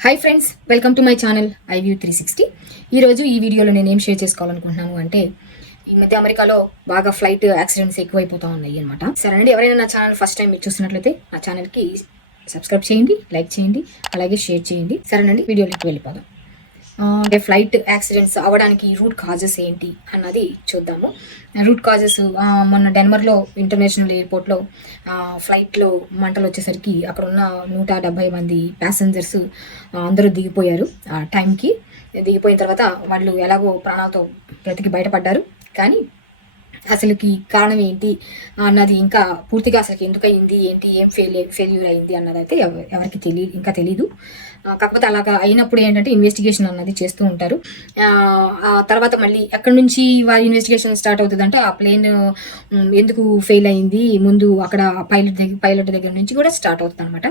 Hi friends welcome to my channel iView three sixty ఈరోజు ఈ వీడియోలో నేను ఏం షేర్ చేసుకోవాలనుకుంటున్నాను అంటే ఈ మధ్య అమెరికాలో బాగా ఫ్లైట్ యాక్సిడెంట్స్ ఎక్కువైపోతా ఉన్నాయి అనమాట సరే అండి ఎవరైనా నా ఛానల్ ఫస్ట్ టైం మీరు చూస్తున్నట్లయితే నా ఛానల్కి సబ్స్క్రైబ్ చేయండి లైక్ చేయండి అలాగే షేర్ చేయండి. సరేనండి వీడియోలోకి వెళ్ళిపోదాం. అంటే ఫ్లైట్ యాక్సిడెంట్స్ అవ్వడానికి రూట్ కాజెస్ ఏంటి అన్నది చూద్దాము. రూట్ కాజెస్ మొన్న డెన్వర్లో ఇంటర్నేషనల్ ఎయిర్పోర్ట్లో ఫ్లైట్లో మంటలు వచ్చేసరికి అక్కడ ఉన్న నూట డెబ్బై మంది ప్యాసింజర్స్ అందరూ దిగిపోయారు ఆ టైంకి. దిగిపోయిన తర్వాత వాళ్ళు ఎలాగో ప్రాణాలతో బ్రతికి బయటపడ్డారు. కానీ అసలుకి కారణం ఏంటి అన్నది ఇంకా పూర్తిగా అసలుకి ఎందుకు అయింది ఏంటి ఏం ఫెయిల్ ఫెయిల్యూర్ అయింది అన్నది అయితే ఎవరికి తెలియదు ఇంకా తెలీదు. కాకపోతే అలాగా అయినప్పుడు ఏంటంటే ఇన్వెస్టిగేషన్ అన్నది చేస్తూ ఉంటారు. ఆ, తర్వాత మళ్ళీ ఎక్కడి నుంచి వారి ఇన్వెస్టిగేషన్ స్టార్ట్ అవుతుంది అంటే ఆ ప్లేన్ ఎందుకు ఫెయిల్ అయింది? ముందు అక్కడ పైలట్ దగ్గర పైలట్ దగ్గర నుంచి కూడా స్టార్ట్ అవుతుంది అనమాట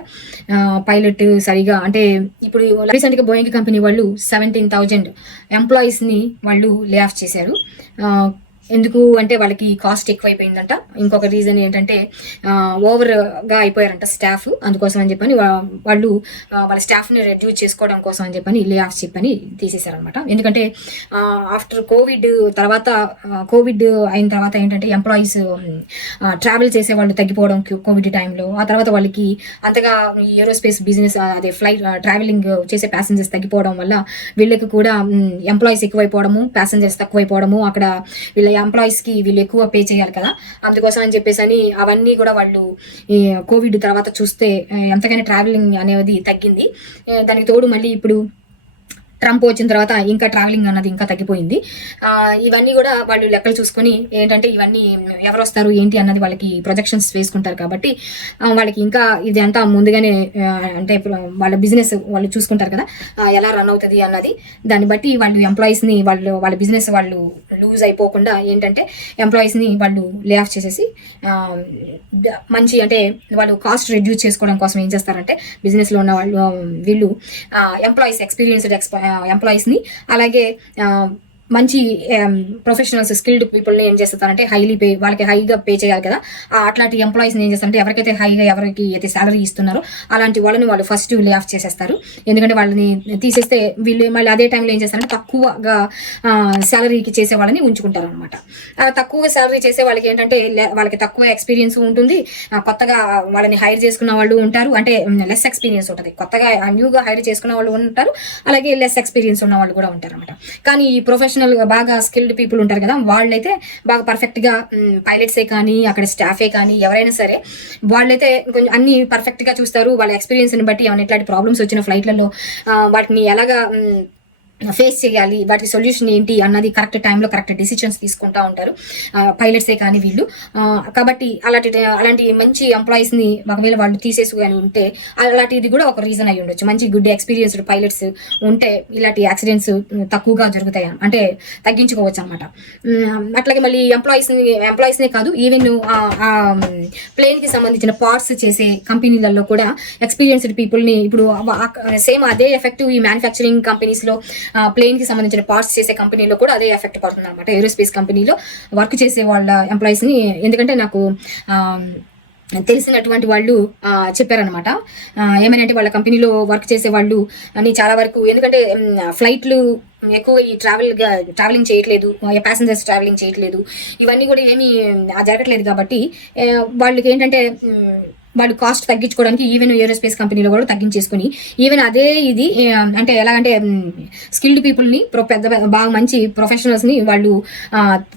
పైలట్ సరిగా అంటే ఇప్పుడు రీసెంట్గా బోయింగ్ కంపెనీ వాళ్ళు సెవెంటీన్ థౌజండ్ ఎంప్లాయీస్ని వాళ్ళు లే ఆఫ్ చేశారు. ఎందుకు అంటే వాళ్ళకి కాస్ట్ ఎక్కువైపోయిందంట. ఇంకొక రీజన్ ఏంటంటే ఓవర్గా అయిపోయారంట స్టాఫ్ అందుకోసం అని చెప్పని వాళ్ళు వాళ్ళ స్టాఫ్ని రెడ్యూస్ చేసుకోవడం కోసం అని చెప్పని లే ఆఫ్ చెప్పని తీసేశారనమాట ఎందుకంటే ఆఫ్టర్ కోవిడ్ తర్వాత కోవిడ్ అయిన తర్వాత ఏంటంటే ఎంప్లాయీస్ ట్రావెల్ చేసే వాళ్ళు తగ్గిపోవడం కోవిడ్ టైంలో ఆ తర్వాత వాళ్ళకి అంతగా ఏరోస్పేస్ బిజినెస్ అదే ఫ్లైట్ ట్రావెలింగ్ చేసే ప్యాసింజర్స్ తగ్గిపోవడం వల్ల వీళ్ళకి కూడా ఎంప్లాయీస్ ఎక్కువైపోవడము ప్యాసింజర్స్ తక్కువైపోవడము అక్కడ వీళ్ళ ఎంప్లాయీస్కి వీళ్ళు ఎక్కువ పే చేయాలి కదా. అందుకోసం అని చెప్పేసి అని అవన్నీ కూడా వాళ్ళు కోవిడ్ తర్వాత చూస్తే ఎంతకైనా ఎంతగానో ట్రావెలింగ్ అనేది తగ్గింది. దానికి తోడు మళ్ళీ ఇప్పుడు ట్రంప్ వచ్చిన తర్వాత ఇంకా ట్రావెలింగ్ అన్నది ఇంకా తగ్గిపోయింది. ఇవన్నీ కూడా వాళ్ళు లెక్కలు చూసుకొని ఏంటంటే ఇవన్నీ ఎవరు వస్తారు ఏంటి అన్నది వాళ్ళకి ప్రొజెక్షన్స్ వేసుకుంటారు కాబట్టి వాళ్ళకి ఇంకా ఇది అంతా ముందుగానే అంటే వాళ్ళ బిజినెస్ వాళ్ళు చూసుకుంటారు కదా ఎలా రన్ అవుతుంది అన్నది. దాన్ని బట్టి వాళ్ళు ఎంప్లాయీస్ని వాళ్ళు వాళ్ళ బిజినెస్ వాళ్ళు లూజ్ అయిపోకుండా ఏంటంటే ఎంప్లాయీస్ని వాళ్ళు లే ఆఫ్ చేసేసి మంచి అంటే వాళ్ళు కాస్ట్ రెడ్యూస్ చేసుకోవడం కోసం ఏం చేస్తారంటే బిజినెస్లో ఉన్న వాళ్ళు వీళ్ళు ఎంప్లాయీస్ ఎక్స్పీరియన్స్డ్ ఎక్స్ప ఎంప్లాయీస్ని అలాగే మంచి ప్రొఫెషనల్స్ స్కిల్డ్ పీపుల్ని ఏం చేస్తారంటే హైలీ పే వాళ్ళకి హైగా పే చేయాలి కదా. ఆ అట్లాంటి ఎంప్లాయీస్ని ఏం చేస్తారంటే ఎవరికైతే హైగా ఎవరికి అయితే శాలరీ ఇస్తున్నారో అలాంటి వాళ్ళని వాళ్ళు ఫస్ట్ లే ఆఫ్ చేసేస్తారు. ఎందుకంటే వాళ్ళని తీసేస్తే వీళ్ళు మళ్ళీ అదే టైంలో ఏం చేస్తారంటే తక్కువగా శాలరీకి చేసే వాళ్ళని ఉంచుకుంటారు అనమాట తక్కువ శాలరీ చేసే వాళ్ళకి ఏంటంటే వాళ్ళకి తక్కువ ఎక్స్పీరియన్స్ ఉంటుంది. కొత్తగా వాళ్ళని హైర్ చేసుకున్న వాళ్ళు ఉంటారు. అంటే లెస్ ఎక్స్పీరియన్స్ ఉంటుంది. కొత్తగా న్యూగా హైర్ చేసుకున్న వాళ్ళు ఉంటారు. అలాగే లెస్ ఎక్స్పీరియన్స్ ఉన్న వాళ్ళు కూడా ఉంటారు అనమాట కానీ ఈ ప్రొఫెషనల్ బాగా స్కిల్డ్ పీపుల్ ఉంటారు కదా వాళ్ళైతే బాగా పర్ఫెక్ట్గా పైలట్సే కానీ అక్కడ స్టాఫే కానీ ఎవరైనా సరే వాళ్ళైతే కొంచెం అన్ని పర్ఫెక్ట్గా చూస్తారు. వాళ్ళ ఎక్స్పీరియన్స్ని బట్టి ఏమైనా ఇట్లాంటి ప్రాబ్లమ్స్ వచ్చిన ఫ్లైట్లలో వాటిని ఎలాగా ఫేస్ చేయాలి వాటి సొల్యూషన్ ఏంటి అన్నది కరెక్ట్ టైంలో కరెక్ట్ డిసిషన్స్ తీసుకుంటా ఉంటారు. పైలట్సే కానీ వీళ్ళు. కాబట్టి అలాంటి అలాంటి మంచి ఎంప్లాయీస్ని ఒకవేళ వాళ్ళు తీసేసి కానీ ఉంటే అలాంటిది కూడా ఒక రీజన్ అయి ఉండొచ్చు. మంచి గుడ్ ఎక్స్పీరియన్స్డ్ పైలట్స్ ఉంటే ఇలాంటి యాక్సిడెంట్స్ తక్కువగా జరుగుతాయి? అంటే తగ్గించుకోవచ్చు అనమాట అట్లాగే మళ్ళీ ఎంప్లాయీస్ని ఎంప్లాయీస్నే కాదు ఈవెన్ ప్లేన్కి సంబంధించిన పార్ట్స్ చేసే కంపెనీలలో కూడా ఎక్స్పీరియన్స్డ్ పీపుల్ని ఇప్పుడు సేమ్ అదే ఎఫెక్ట్ ఈ మ్యానుఫ్యాక్చరింగ్ కంపెనీస్లో ప్లేన్కి సంబంధించిన పార్ట్స్ చేసే కంపెనీలో కూడా అదే ఎఫెక్ట్ పడుతుంది అనమాట ఏరోస్పేస్ కంపెనీలో వర్క్ చేసే వాళ్ళ ఎంప్లాయీస్ని ఎందుకంటే నాకు తెలిసినటువంటి వాళ్ళు చెప్పారనమాట ఏమైనా అంటే వాళ్ళ కంపెనీలో వర్క్ చేసే వాళ్ళు అని చాలా వరకు ఎందుకంటే ఫ్లైట్లు ఎక్కువ ఈ ట్రావెల్గా ట్రావెలింగ్ చేయట్లేదు ప్యాసింజర్స్ ట్రావెలింగ్ చేయట్లేదు ఇవన్నీ కూడా ఏమీ జరగట్లేదు కాబట్టి వాళ్ళకి ఏంటంటే వాళ్ళు కాస్ట్ తగ్గించుకోవడానికి ఈవెన్ ఏరోస్పేస్ కంపెనీలో కూడా తగ్గించేసుకుని ఈవెన్ అదే ఇది అంటే ఎలాగంటే స్కిల్డ్ పీపుల్ని ప్రొ పెద్ద బాగా మంచి ప్రొఫెషనల్స్ని వాళ్ళు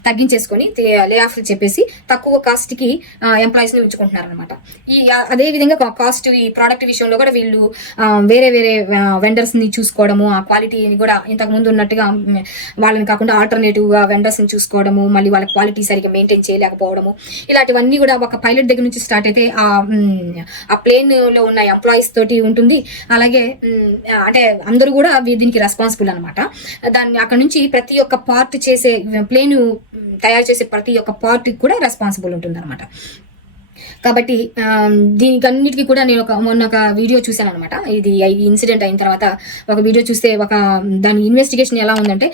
తగ్గించేసుకొని లే ఆఫ్ చెప్పేసి తక్కువ కాస్ట్కి ఎంప్లాయీస్ని ఉంచుకుంటున్నారు అనమాట ఈ అదే విధంగా కాస్ట్ ఈ ప్రోడక్ట్ విషయంలో కూడా వీళ్ళు వేరే వేరే వెండర్స్ని చూసుకోవడము ఆ క్వాలిటీని కూడా ఇంతకు ముందు ఉన్నట్టుగా వాళ్ళని కాకుండా ఆల్టర్నేటివ్గా వెండర్స్ని చూసుకోవడము మళ్ళీ వాళ్ళ క్వాలిటీ సరిగ్గా మెయింటైన్ చేయలేకపోవడము ఇలాంటివన్నీ కూడా ఒక పైలట్ దగ్గర నుంచి స్టార్ట్ అయితే ఆ ఆ ప్లేన్లో ఉన్న ఎంప్లాయీస్ తోటి ఉంటుంది. అలాగే అంటే అందరూ కూడా దీనికి రెస్పాన్సిబుల్ అనమాట దాన్ని అక్కడ నుంచి ప్రతి ఒక్క పార్ట్ చేసే ప్లేన్ తయారు చేసే ప్రతి ఒక్క పార్ట్ కూడా రెస్పాన్సిబుల్ ఉంటుంది అనమాట కాబట్టి దీనికన్నిటికీ కూడా నేను ఒక మొన్న ఒక వీడియో చూశాను అనమాట ఇది ఇన్సిడెంట్ అయిన తర్వాత ఒక వీడియో చూస్తే ఒక దాని ఇన్వెస్టిగేషన్ ఎలా ఉందంటే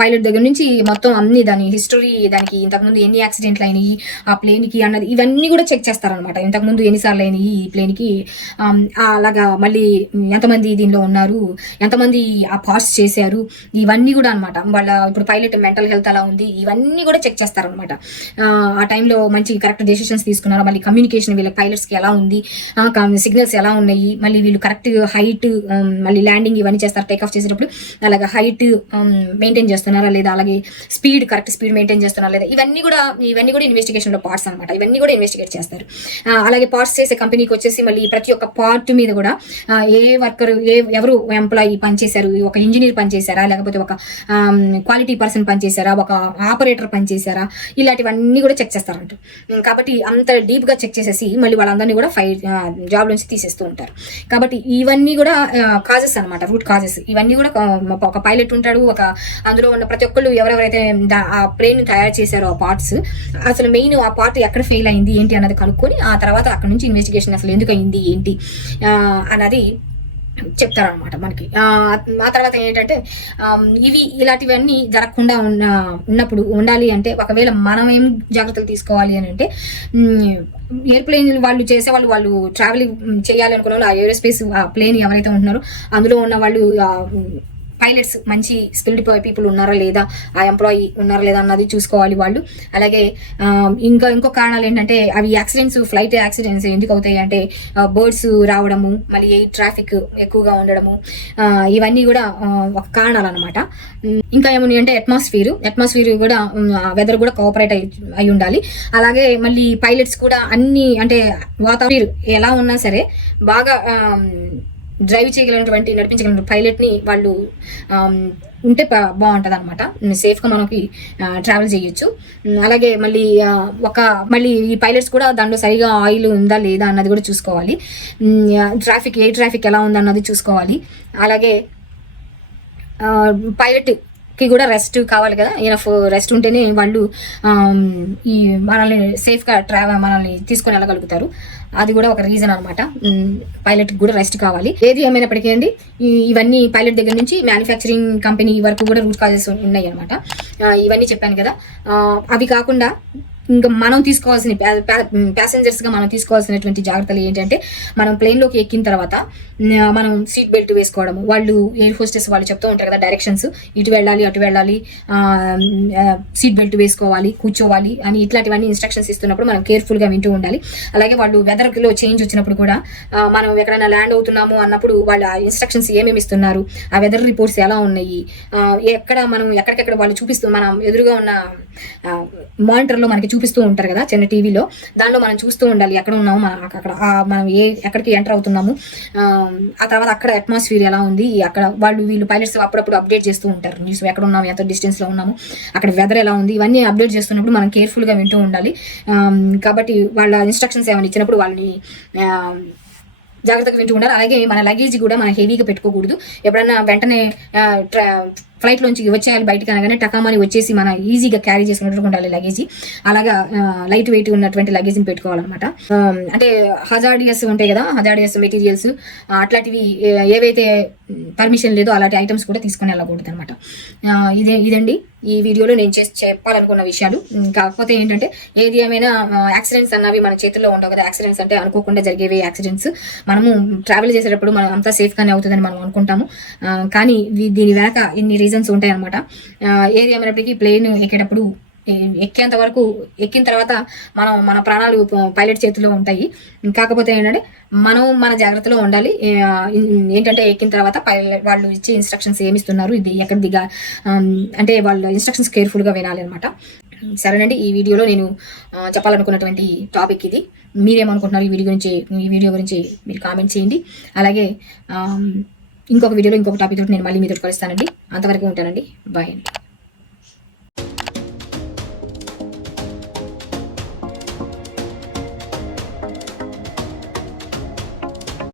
పైలట్ దగ్గర నుంచి మొత్తం అన్ని దాని హిస్టరీ దానికి ఇంతకుముందు ఎన్ని యాక్సిడెంట్లు అయినాయి ఆ ప్లేన్కి అన్నది ఇవన్నీ కూడా చెక్ చేస్తారనమాట ఇంతకుముందు ఎన్నిసార్లు అయినాయి ఈ ప్లేన్కి అలాగా మళ్ళీ ఎంతమంది దీనిలో ఉన్నారు ఎంతమంది ఆ పాస్ చేశారు ఇవన్నీ కూడా అనమాట వాళ్ళ ఇప్పుడు పైలట్ మెంటల్ హెల్త్ అలా ఉంది ఇవన్నీ కూడా చెక్ చేస్తారనమాట ఆ టైంలో మంచి కరెక్ట్ డెసిషన్స్ తీసుకున్నారా మళ్ళీ కమ్యూనికేషన్ వీళ్ళ పైలట్స్కి ఎలా ఉంది? సిగ్నల్స్ ఎలా ఉన్నాయి? మళ్ళీ వీళ్ళు కరెక్ట్ హైట్ um, మళ్ళీ ల్యాండింగ్ ఇవన్నీ చేస్తారు టేక్ ఆఫ్ చేసేటప్పుడు. అలాగే హైట్ మెయింటైన్ చేస్తున్నారా లేదా? అలాగే స్పీడ్ కరెక్ట్ స్పీడ్ మెయింటైన్ చేస్తున్నారా లేదా? ఇవన్నీ కూడా ఇవన్నీ కూడా ఇన్వెస్టిగేషన్లో పార్ట్స్ అనమాట ఇవన్నీ కూడా ఇన్వెస్టిగేట్ చేస్తారు. అలాగే పార్ట్స్ చేసే కంపెనీకి వచ్చేసి మళ్ళీ ప్రతి ఒక్క పార్ట్ మీద కూడా ఏ వర్కర్ ఏ ఎవరు ఎంప్లాయీ పనిచేశారు? ఒక ఇంజనీర్ పనిచేశారా? లేకపోతే ఒక um, క్వాలిటీ పర్సన్ పనిచేశారా? ఒక ఆపరేటర్ పనిచేశారా? ఇలాంటివన్నీ కూడా చెక్ చేస్తారంట. కాబట్టి అంత డీప్గా చెక్ చేసేసి మళ్ళీ వాళ్ళందరినీ కూడా ఫైర్ జాబ్ నుంచి తీసేస్తూ ఉంటారు. కాబట్టి ఇవన్నీ కూడా కాజెస్ అన్నమాట రూట్ కాజెస్ ఇవన్నీ కూడా ఒక పైలట్ ఉంటాడు ఒక అందులో ఉన్న ప్రతి ఒక్కళ్ళు ఎవరెవరైతే ఆ ప్లేన్ తయారు చేశారో ఆ పార్ట్స్ అసలు మెయిన్ ఆ పార్ట్ ఎక్కడ ఫెయిల్ అయింది ఏంటి అన్నది కనుక్కొని ఆ తర్వాత అక్కడ నుంచి ఇన్వెస్టిగేషన్ అసలు ఎందుకు అయింది ఏంటి అన్నది చెప్తారనమాట మనకి. ఆ తర్వాత ఏంటంటే ఇవి ఇలాంటివన్నీ జరగకుండా ఉన్న ఉన్నప్పుడు ఉండాలి అంటే ఒకవేళ మనం ఏం జాగ్రత్తలు తీసుకోవాలి అని అంటే ఎయిర్ప్లేన్ వాళ్ళు చేసే వాళ్ళు వాళ్ళు ట్రావెలింగ్ చేయాలి అనుకున్న వాళ్ళు ఆ ఏరోస్పేస్ ఆ ప్లేన్ ఎవరైతే ఉంటున్నారో అందులో ఉన్న వాళ్ళు పైలట్స్ మంచి స్కిల్డ్ పీపుల్ ఉన్నారా లేదా ఆ ఎంప్లాయీ ఉన్నారా లేదా అన్నది చూసుకోవాలి వాళ్ళు. అలాగే ఇంకా ఇంకో కారణాలు ఏంటంటే అవి యాక్సిడెంట్స్ ఫ్లైట్ యాక్సిడెంట్స్ ఎందుకు అవుతాయి అంటే బర్డ్స్ రావడము మళ్ళీ ఎయిర్ ట్రాఫిక్ ఎక్కువగా ఉండడము ఇవన్నీ కూడా ఒక కారణాలు అనమాట ఇంకా ఏమున్నాయి అంటే అట్మాస్ఫియర్ అట్మాస్ఫియర్ కూడా వెదర్ కూడా కోఆపరేట్ అయి అయి ఉండాలి. అలాగే మళ్ళీ పైలట్స్ కూడా అన్ని అంటే వాతావరణం ఎలా ఉన్నా సరే బాగా డ్రైవ్ చేయగలిగినటువంటి నడిపించగలిగిన పైలట్ని వాళ్ళు ఉంటే బాగుంటుంది అనమాట సేఫ్గా మనకి ట్రావెల్ చేయొచ్చు. అలాగే మళ్ళీ ఒక మళ్ళీ ఈ పైలట్స్ కూడా దాంట్లో సరిగా ఆయిల్ ఉందా లేదా అన్నది కూడా చూసుకోవాలి. ట్రాఫిక్ ఏ ట్రాఫిక్ ఎలా ఉందన్నది చూసుకోవాలి. అలాగే పైలట్ కి కూడా రెస్ట్ కావాలి కదా. ఈయనఫ్ రెస్ట్ ఉంటేనే వాళ్ళు ఈ మనల్ని సేఫ్గా ట్రావెల్ మనల్ని తీసుకొని వెళ్ళగలుగుతారు. అది కూడా ఒక రీజన్ అనమాట పైలట్కి కూడా రెస్ట్ కావాలి. ఏది ఏమైనప్పటికీ అండి ఇవన్నీ పైలట్ దగ్గర నుంచి మ్యానుఫ్యాక్చరింగ్ కంపెనీ వరకు కూడా రూట్ కాజెస్ ఉన్నాయి అనమాట ఇవన్నీ చెప్పాను కదా. అవి కాకుండా ఇంకా మనం తీసుకోవాల్సిన ప్యాసింజర్స్గా మనం తీసుకోవాల్సినటువంటి జాగ్రత్తలు ఏంటంటే మనం ప్లేన్లోకి ఎక్కిన తర్వాత మనం సీట్ బెల్ట్ వేసుకోవడం వాళ్ళు ఎయిర్ హోస్టెస్ వాళ్ళు చెప్తూ ఉంటారు కదా డైరెక్షన్స్ ఇటు వెళ్ళాలి అటు వెళ్ళాలి సీట్ బెల్ట్ వేసుకోవాలి కూర్చోవాలి అని ఇట్లాంటివన్నీ ఇన్స్ట్రక్షన్స్ ఇస్తున్నప్పుడు మనం కేర్ఫుల్గా వింటూ ఉండాలి. అలాగే వాళ్ళు వెదర్లో చేంజ్ వచ్చినప్పుడు కూడా మనం ఎక్కడైనా ల్యాండ్ అవుతున్నాము అన్నప్పుడు వాళ్ళు ఆ ఇన్స్ట్రక్షన్స్ ఏమేమి ఇస్తున్నారు ఆ వెదర్ రిపోర్ట్స్ ఎలా ఉన్నాయి ఎక్కడ మనం ఎక్కడికెక్కడ వాళ్ళు చూపిస్తూ మనం ఎదురుగా ఉన్న మానిటర్లో మనకి చూపిస్తూ ఉంటారు కదా చిన్న టీవీలో దానిలో మనం చూస్తూ ఉండాలి ఎక్కడ ఉన్నాము మనం అక్కడ మనం ఏ ఎక్కడికి ఎంటర్ అవుతున్నాము. ఆ, తర్వాత అక్కడ అట్మాస్ఫియర్ ఎలా ఉంది అక్కడ వాళ్ళు వీళ్ళు పైలట్స్ అప్పుడప్పుడు అప్డేట్ చేస్తూ ఉంటారు. న్యూస్ ఎక్కడ ఉన్నాము ఎంత డిస్టెన్స్లో ఉన్నాము అక్కడ వెదర్ ఎలా ఉంది ఇవన్నీ అప్డేట్ చేస్తున్నప్పుడు మనం కేర్ఫుల్గా వింటూ ఉండాలి. కాబట్టి వాళ్ళ ఇన్స్ట్రక్షన్స్ ఏమైనా ఇచ్చినప్పుడు వాళ్ళని జాగ్రత్తగా వింటూ ఉండాలి. అలాగే మన లగేజ్ కూడా మనం హెవీగా పెట్టుకోకూడదు. ఎప్పుడైనా వెంటనే ఫ్లైట్ లోంచి వచ్చేయాలి బయటకు అనగానే టకామని వచ్చేసి మన ఈజీగా క్యారీ చేసుకున్నట్టు ఉండాలి లగేజ్. అలాగా లైట్ వెయిట్ ఉన్నటువంటి లగేజ్ని పెట్టుకోవాలన్నమాట. అంటే హజార్డియస్ ఉంటాయి కదా హజార్డియస్ మెటీరియల్స్ అట్లాంటివి ఏవైతే పర్మిషన్ లేదో అలాంటి ఐటమ్స్ కూడా తీసుకుని వెళ్ళకూడదు అనమాట ఇదే ఇదండి. ఈ వీడియోలో నేను చేసి చెప్పాలనుకున్న విషయాలు. కాకపోతే ఏంటంటే ఏది ఏమైనా యాక్సిడెంట్స్ అన్నవి మన చేతుల్లో ఉండవు కదా యాక్సిడెంట్స్ అంటే అనుకోకుండా జరిగేవి యాక్సిడెంట్స్ మనము ట్రావెల్ చేసేటప్పుడు మనం అంతా సేఫ్గానే అవుతుందని మనం అనుకుంటాము. కానీ దీని వెనక ఇన్ని రీజన్స్ ఉంటాయి అనమాట ఏది ఏమైనప్పటికీ ప్లేన్ ఎక్కేటప్పుడు ఎక్కేంత వరకు ఎక్కిన తర్వాత మనం మన ప్రాణాలు పైలట్ చేతిలో ఉంటాయి. కాకపోతే ఏంటంటే మనం మన జాగ్రత్తలో ఉండాలి. ఏంటంటే ఎక్కిన తర్వాత పైలట్ వాళ్ళు ఇచ్చే ఇన్స్ట్రక్షన్స్ ఏమి ఇస్తున్నారు ఇది ఎక్కడ దిగా అంటే వాళ్ళ ఇన్స్ట్రక్షన్స్ కేర్ఫుల్గా వినాలి అనమాట సరేనండి ఈ వీడియోలో నేను చెప్పాలనుకున్నటువంటి టాపిక్ ఇది. మీరేమనుకుంటున్నారు ఈ వీడియో గురించి ఈ వీడియో గురించి మీరు కామెంట్ చేయండి. అలాగే ఇంకొక వీడియోలో ఇంకొక టాపిక్ తోటి నేను మళ్ళీ మీతో కలుస్తానండి. అంతవరకు ఉంటానండి. బాయ్ అండి.